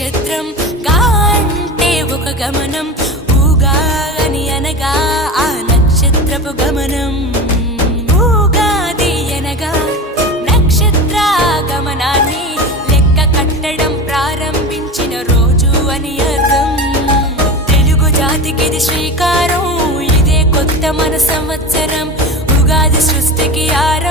నక్షత్రం గా అంటే ఒక గమనం, ఊగా అని అనగా ఆ నక్షత్రపు గమనం. ఊగాది అనగా నక్షత్ర గమనాన్ని లెక్క కట్టడం ప్రారంభించిన రోజు అని అర్థం. తెలుగు జాతికిది శ్రీకారం, ఇదే కొత్త మన సంవత్సరం, ఉగాది సృష్టికి ఆరంభం.